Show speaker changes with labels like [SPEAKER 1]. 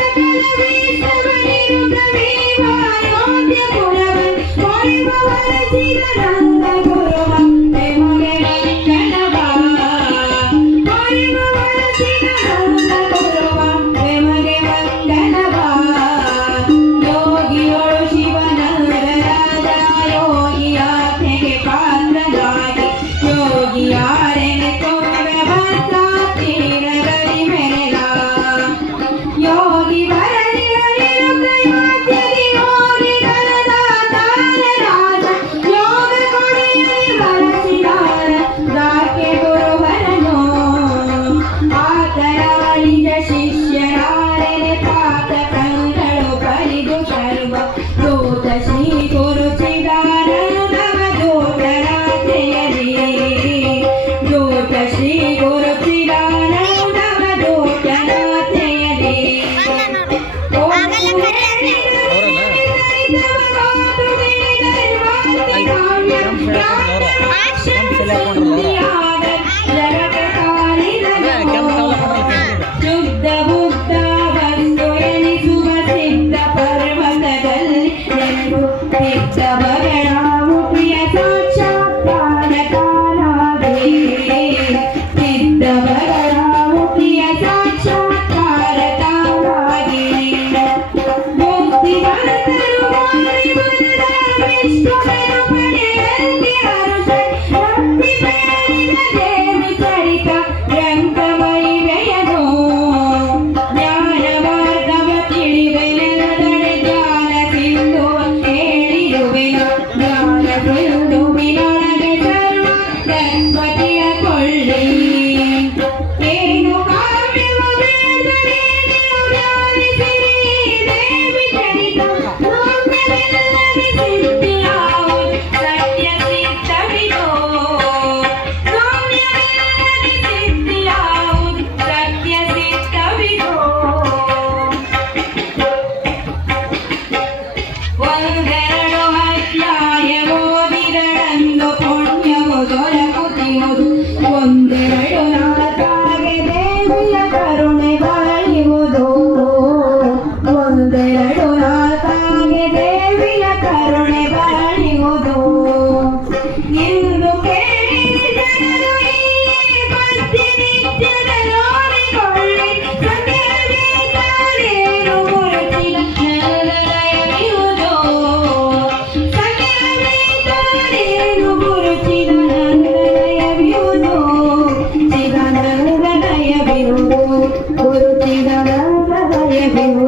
[SPEAKER 1] Thank you. Stop it! Thank you. Thank you.